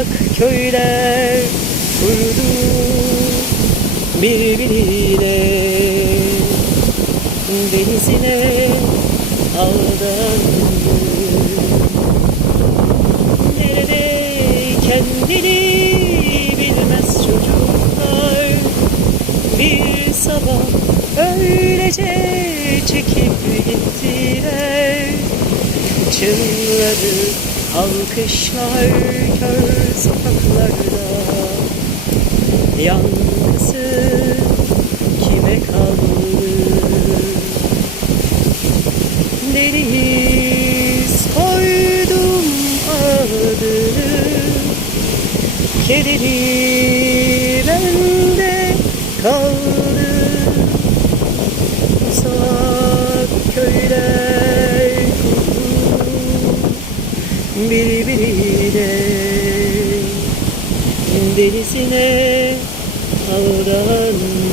Uzak köyler kurdu birbirine. Denizine aldandı. Nerede kendini bilmez çocuklar. Bir sabah öylece çekip gittiler. Çınladı alkışlar kör sokaklarda. Yankısı kime kaldı Deniz koydum adını. Kederi bende kaldı Birbirine Denizine aldandı